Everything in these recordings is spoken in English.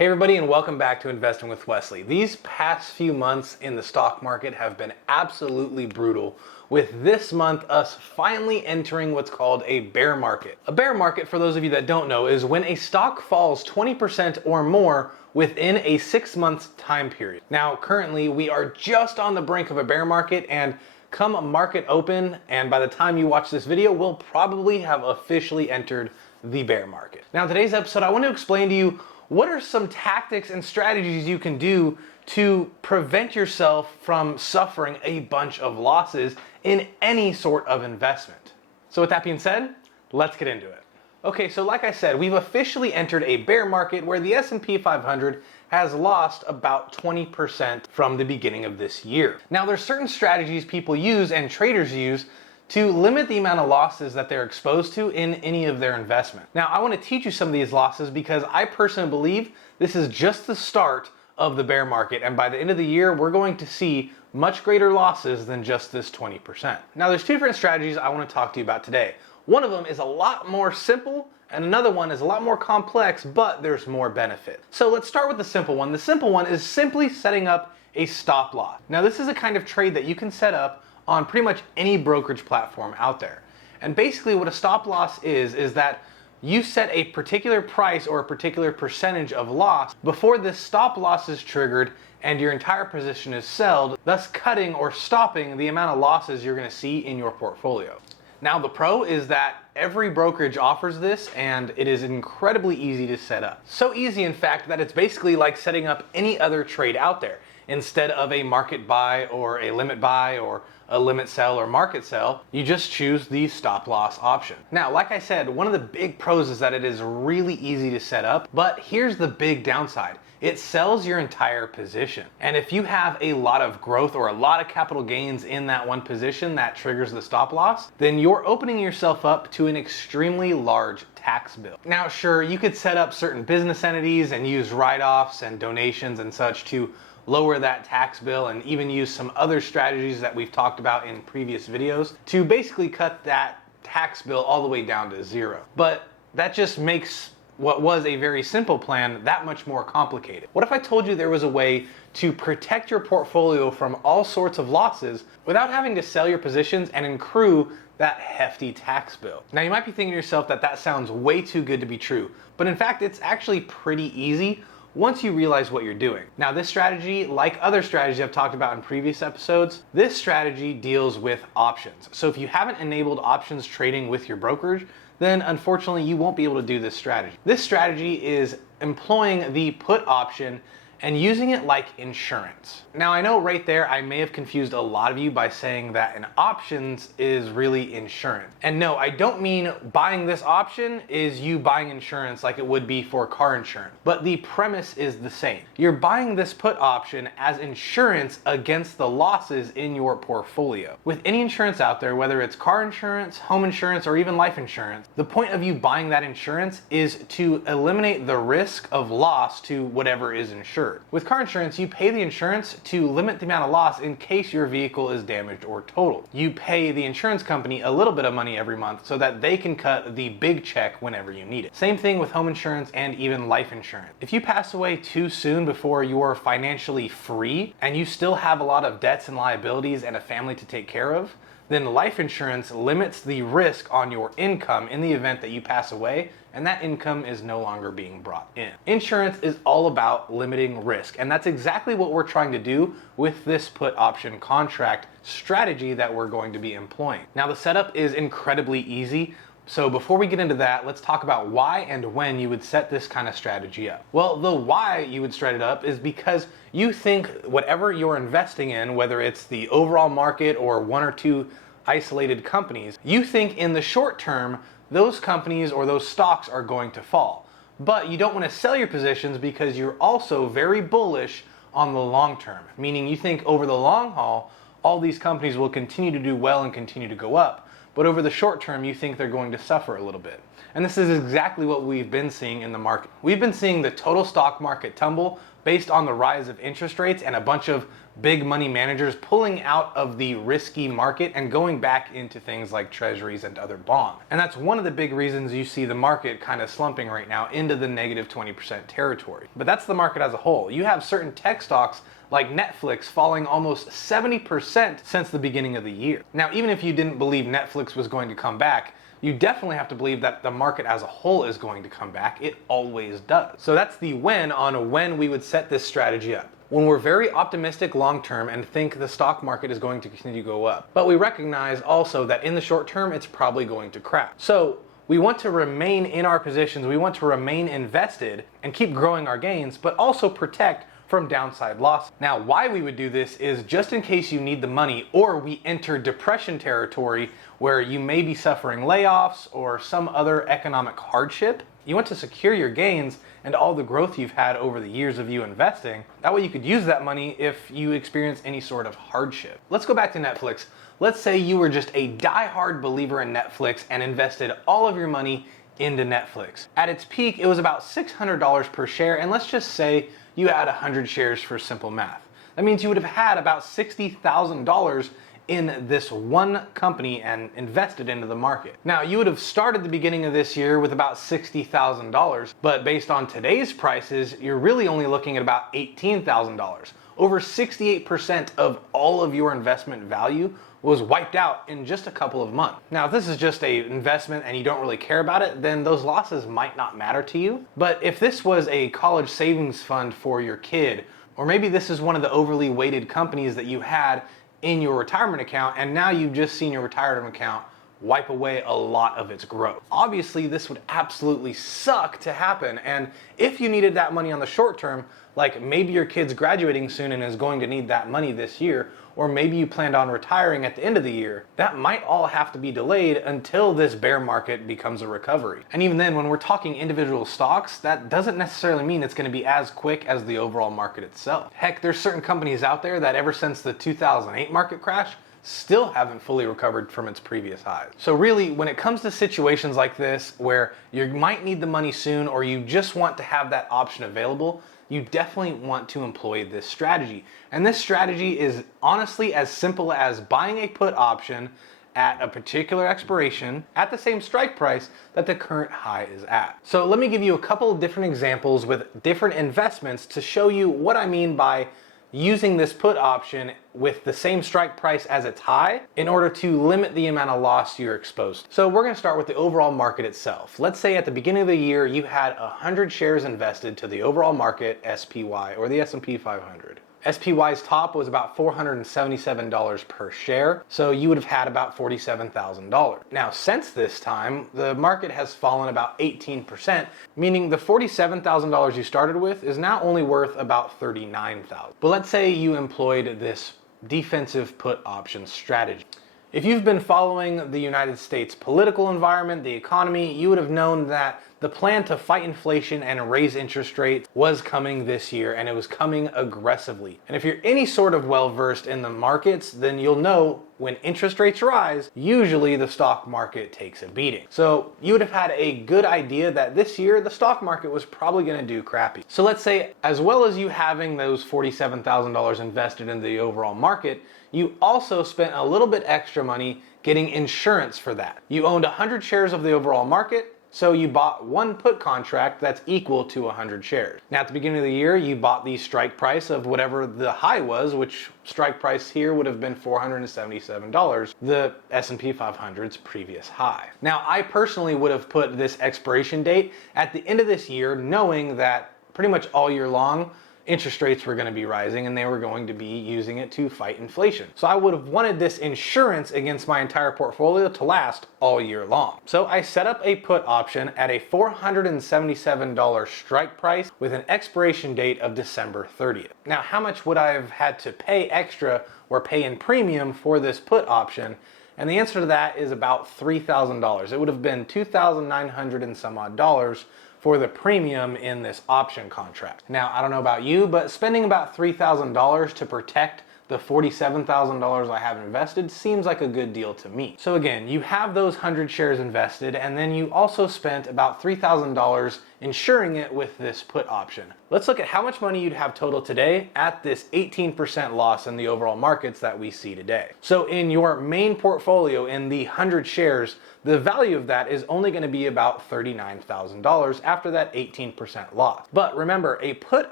Hey everybody, and welcome back to Investing with Wesley. These past few months in the stock market have been absolutely brutal, with this month us finally entering what's called a bear market. A bear market, for those of you that don't know, is when a stock falls 20% or more within a 6 month time period. Now currently we are just on the brink of a bear market, and come market open, and by the time you watch this video, we'll probably have officially entered the bear market. Now today's episode, I want to explain to you what are some tactics and strategies you can do to prevent yourself from suffering a bunch of losses in any sort of investment. So with that being said, let's get into it. Okay, so like I said, we've officially entered a bear market where the S&P 500 has lost about 20% from the beginning of this year. Now there's certain strategies people use and traders use to limit the amount of losses that they're exposed to in any of their investment. Now, I want to teach you some of these losses because I personally believe this is just the start of the bear market, and by the end of the year, we're going to see much greater losses than just this 20%. Now, there's two different strategies I want to talk to you about today. One of them is a lot more simple, and another one is a lot more complex, but there's more benefit. So let's start with the simple one. The simple one is simply setting up a stop loss. Now, this is a kind of trade that you can set up on pretty much any brokerage platform out there. And basically what a stop loss is that you set a particular price or a particular percentage of loss before this stop loss is triggered and your entire position is sold, thus cutting or stopping the amount of losses you're going to see in your portfolio. Now the pro is that every brokerage offers this, and it is incredibly easy to set up. So easy, in fact, that it's basically like setting up any other trade out there. Instead of a market buy or a limit buy or a limit sell or market sell, you just choose the stop loss option. Now, like I said, one of the big pros is that it is really easy to set up, but here's the big downside. It sells your entire position. And if you have a lot of growth or a lot of capital gains in that one position that triggers the stop loss, then you're opening yourself up to an extremely large tax bill. Now, sure, you could set up certain business entities and use write-offs and donations and such to lower that tax bill, and even use some other strategies that we've talked about in previous videos to basically cut that tax bill all the way down to zero. But that just makes what was a very simple plan that much more complicated. What if I told you there was a way to protect your portfolio from all sorts of losses without having to sell your positions and accrue that hefty tax bill? Now you might be thinking to yourself that that sounds way too good to be true, but in fact it's actually pretty easy once you realize what you're doing. Now this strategy, like other strategies I've talked about in previous episodes, this strategy deals with options. So if you haven't enabled options trading with your brokerage, then unfortunately you won't be able to do this strategy. This strategy is employing the put option and using it like insurance. Now I know right there I may have confused a lot of you by saying that an options is really insurance. And no, I don't mean buying this option is you buying insurance like it would be for car insurance, but the premise is the same. You're buying this put option as insurance against the losses in your portfolio. With any insurance out there, whether it's car insurance, home insurance, or even life insurance, the point of you buying that insurance is to eliminate the risk of loss to whatever is insured. With car insurance, you pay the insurance to limit the amount of loss in case your vehicle is damaged or totaled. You pay the insurance company a little bit of money every month so that they can cut the big check whenever you need it. Same thing with home insurance and even life insurance. If you pass away too soon before you're financially free and you still have a lot of debts and liabilities and a family to take care of, then life insurance limits the risk on your income in the event that you pass away and that income is no longer being brought in. Insurance is all about limiting risk, and that's exactly what we're trying to do with this put option contract strategy that we're going to be employing. Now the setup is incredibly easy. So before we get into that, let's talk about why and when you would set this kind of strategy up. Well, the why you would set it up is because you think whatever you're investing in, whether it's the overall market or one or two isolated companies, you think in the short term, those companies or those stocks are going to fall. But you don't want to sell your positions because you're also very bullish on the long term, meaning you think over the long haul, all these companies will continue to do well and continue to go up. But over the short term, you think they're going to suffer a little bit. And this is exactly what we've been seeing in the market. We've been seeing the total stock market tumble based on the rise of interest rates and a bunch of big money managers pulling out of the risky market and going back into things like treasuries and other bonds. And that's one of the big reasons you see the market kind of slumping right now into the negative 20% territory. But that's the market as a whole. You have certain tech stocks like Netflix falling almost 70% since the beginning of the year. Now, even if you didn't believe Netflix was going to come back, you definitely have to believe that the market as a whole is going to come back. It always does. So that's the when we would set this strategy up. When we're very optimistic long term and think the stock market is going to continue to go up. But we recognize also that in the short term, it's probably going to crash. So we want to remain in our positions, we want to remain invested and keep growing our gains, but also protect from downside loss. Now, why we would do this is just in case you need the money or we enter depression territory where you may be suffering layoffs or some other economic hardship. You want to secure your gains and all the growth you've had over the years of you investing. That way you could use that money if you experience any sort of hardship. Let's go back to Netflix. Let's say you were just a die-hard believer in Netflix and invested all of your money into Netflix. At its peak, it was about $600 per share, and let's just say you had 100 shares for simple math. That means you would have had about $60,000 in this one company and invested into the market. Now, you would have started the beginning of this year with about $60,000, but based on today's prices, you're really only looking at about $18,000. Over 68% of all of your investment value was wiped out in just a couple of months. Now, if this is just an investment and you don't really care about it, then those losses might not matter to you. But if this was a college savings fund for your kid, or maybe this is one of the overly weighted companies that you had in your retirement account, and now you've just seen your retirement account wipe away a lot of its growth. Obviously, this would absolutely suck to happen, and if you needed that money on the short term, like maybe your kid's graduating soon and is going to need that money this year, or maybe you planned on retiring at the end of the year, that might all have to be delayed until this bear market becomes a recovery. And even then, when we're talking individual stocks, that doesn't necessarily mean it's going to be as quick as the overall market itself. Heck, there's certain companies out there that ever since the 2008 market crash, still haven't fully recovered from its previous highs. So really, when it comes to situations like this, where you might need the money soon or you just want to have that option available, you definitely want to employ this strategy. And this strategy is honestly as simple as buying a put option at a particular expiration at the same strike price that the current high is at. So let me give you a couple of different examples with different investments to show you what I mean by using this put option with the same strike price as its high in order to limit the amount of loss you're exposed to. So we're going to start with the overall market itself. Let's say at the beginning of the year you had 100 shares invested to the overall market SPY or the S&P 500. SPY's top was about $477 per share, so you would have had about $47,000. Now, since this time, the market has fallen about 18%, meaning the $47,000 you started with is now only worth about $39,000. But let's say you employed this defensive put option strategy. If you've been following the United States political environment, the economy, you would have known that the plan to fight inflation and raise interest rates was coming this year, and it was coming aggressively. And if you're any sort of well-versed in the markets, then you'll know when interest rates rise, usually the stock market takes a beating. So you would have had a good idea that this year the stock market was probably going to do crappy. So let's say, as well as you having those $47,000 invested in the overall market, you also spent a little bit extra money getting insurance for that. You owned 100 shares of the overall market, so you bought one put contract that's equal to 100 shares. Now, at the beginning of the year, you bought the strike price of whatever the high was, which strike price here would have been $477, the S&P 500's previous high. Now, I personally would have put this expiration date at the end of this year, knowing that pretty much all year long, interest rates were going to be rising and they were going to be using it to fight inflation. So I would have wanted this insurance against my entire portfolio to last all year long. So I set up a put option at a $477 strike price with an expiration date of December 30th. Now, how much would I have had to pay extra or pay in premium for this put option? And the answer to that is about $3,000. It would have been $2,900 and some odd dollars for the premium in this option contract. Now, I don't know about you, but spending about $3,000 to protect the $47,000 I have invested seems like a good deal to me. So again, you have those 100 shares invested, and then you also spent about $3,000 insuring it with this put option. Let's look at how much money you'd have total today at this 18% loss in the overall markets that we see today. So in your main portfolio in the 100 shares, the value of that is only going to be about $39,000 after that 18% loss. But remember, a put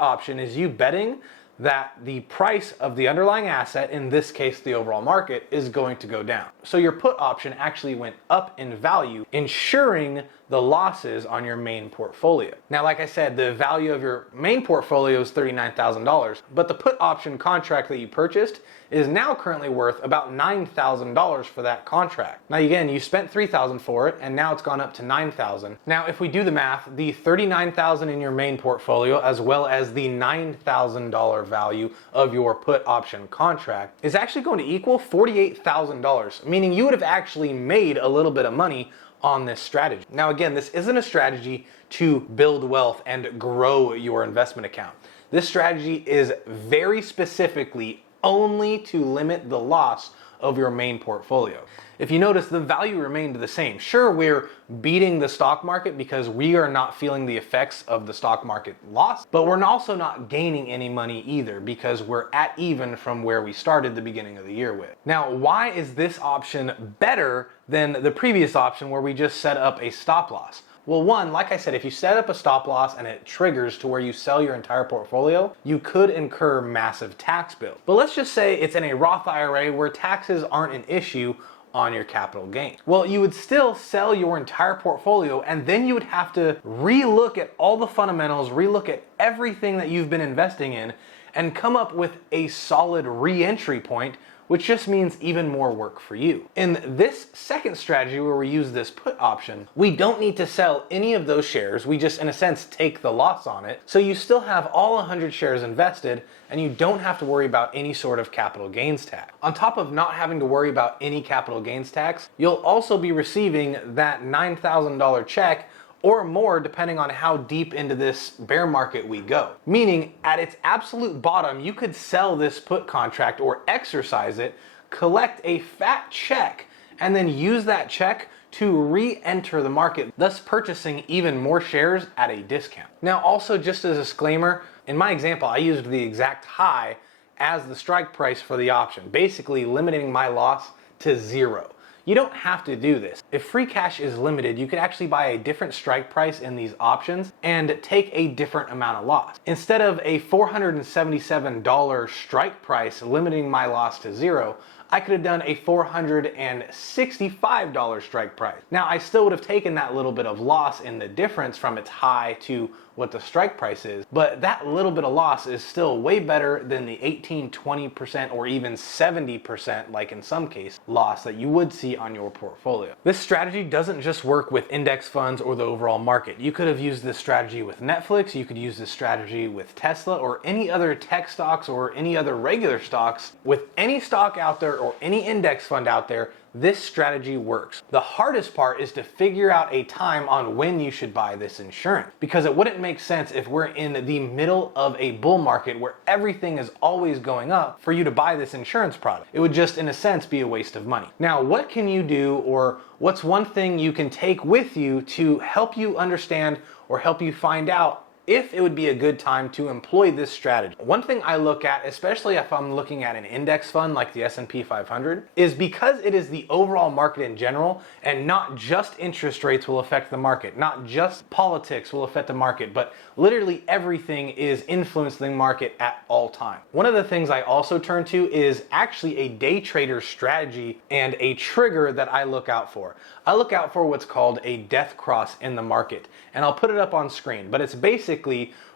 option is you betting that the price of the underlying asset, in this case the overall market, is going to go down. So your put option actually went up in value, ensuring the losses on your main portfolio. Now, like I said, the value of your main portfolio is $39,000, but the put option contract that you purchased is now currently worth about $9,000 for that contract. Now again, you spent $3,000 for it, and now it's gone up to $9,000. Now, if we do the math, the $39,000 in your main portfolio, as well as the $9,000 value of your put option contract, is actually going to equal $48,000, meaning you would have actually made a little bit of money on this strategy. Now again, this isn't a strategy to build wealth and grow your investment account. This strategy is very specifically only to limit the loss of your main portfolio. If you notice, the value remained the same. Sure, we're beating the stock market because we are not feeling the effects of the stock market loss, but we're also not gaining any money either because we're at even from where we started the beginning of the year with. Now, why is this option better than the previous option where we just set up a stop loss? Well, one, like I said, if you set up a stop loss and it triggers to where you sell your entire portfolio, you could incur massive tax bills. But let's just say it's in a Roth IRA where taxes aren't an issue on your capital gain. Well, you would still sell your entire portfolio, and then you would have to relook at all the fundamentals, relook at everything that you've been investing in, and come up with a solid re-entry point, which just means even more work for you. In this second strategy where we use this put option, we don't need to sell any of those shares. We just, in a sense, take the loss on it. So you still have all 100 shares invested, and you don't have to worry about any sort of capital gains tax. On top of not having to worry about any capital gains tax, you'll also be receiving that $9,000 check or more depending on how deep into this bear market we go. Meaning, at its absolute bottom, you could sell this put contract or exercise it, collect a fat check, and then use that check to re-enter the market, thus purchasing even more shares at a discount. Now, also, just as a disclaimer, in my example, I used the exact high as the strike price for the option, basically limiting my loss to zero. You don't have to do this. If free cash is limited, you could actually buy a different strike price in these options and take a different amount of loss. Instead of a $477 strike price limiting my loss to zero, I could have done a $465 strike price. Now, I still would have taken that little bit of loss in the difference from its high to what the strike price is, but that little bit of loss is still way better than the 18, 20%, or even 70%, like in some case, loss that you would see on your portfolio. This strategy doesn't just work with index funds or the overall market. You could have used this strategy with Netflix, you could use this strategy with Tesla, or any other tech stocks or any other regular stocks. With any stock out there or any index fund out there, this strategy works. The hardest part is to figure out a time on when you should buy this insurance, because it wouldn't make sense if we're in the middle of a bull market where everything is always going up for you to buy this insurance product. It would just, in a sense, be a waste of money. Now, what can you do, or what's one thing you can take with you to help you understand or help you find out if it would be a good time to employ this strategy? One thing I look at, especially if I'm looking at an index fund like the S&P 500, is because it is the overall market in general, and not just interest rates will affect the market, not just politics will affect the market, but literally everything is influencing the market at all times. One of the things I also turn to is actually a day trader strategy and a trigger that I look out for. I look out for what's called a death cross in the market, and I'll put it up on screen, but it's basically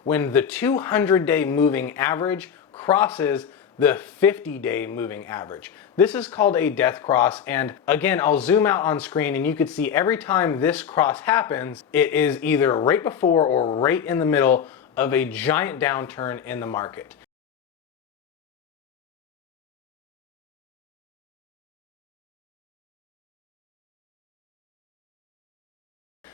when the 200-day moving average crosses the 50-day moving average. This is called a death cross, and again, I'll zoom out on screen and you can see every time this cross happens, it is either right before or right in the middle of a giant downturn in the market.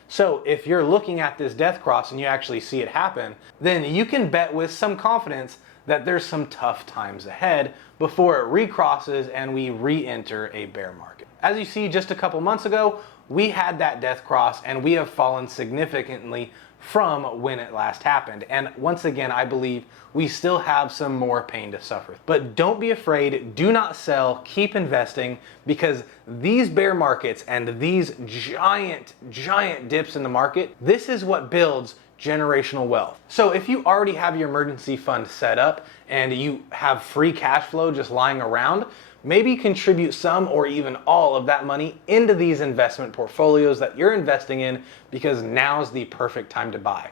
So if you're looking at this death cross and you actually see it happen, then you can bet with some confidence that there's some tough times ahead before it recrosses and we re-enter a bear market. As you see, just a couple months ago, we had that death cross and we have fallen significantly from when it last happened. And once again, I believe we still have some more pain to suffer. But don't be afraid, do not sell, keep investing, because these bear markets and these giant dips in the market, this is what builds generational wealth. So if you already have your emergency fund set up and you have free cash flow just lying around, maybe contribute some or even all of that money into these investment portfolios that you're investing in, because now's the perfect time to buy.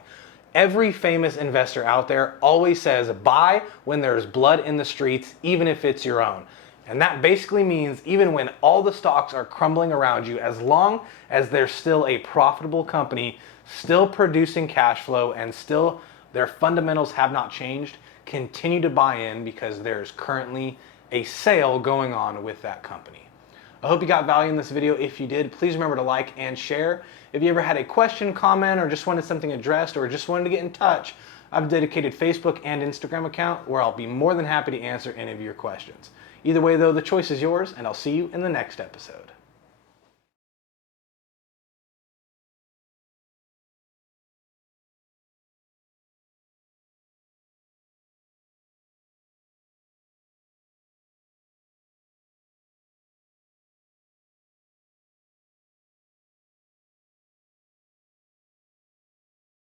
Every famous investor out there always says buy when there's blood in the streets, even if it's your own. And that basically means even when all the stocks are crumbling around you, as long as there's still a profitable company, still producing cash flow, and still their fundamentals have not changed, continue to buy in, because there's currently a sale going on with that company. I hope you got value in this video. If you did, please remember to like and share. If you ever had a question, comment, or just wanted something addressed, or just wanted to get in touch, I have a dedicated Facebook and Instagram account where I'll be more than happy to answer any of your questions. Either way though, the choice is yours, and I'll see you in the next episode.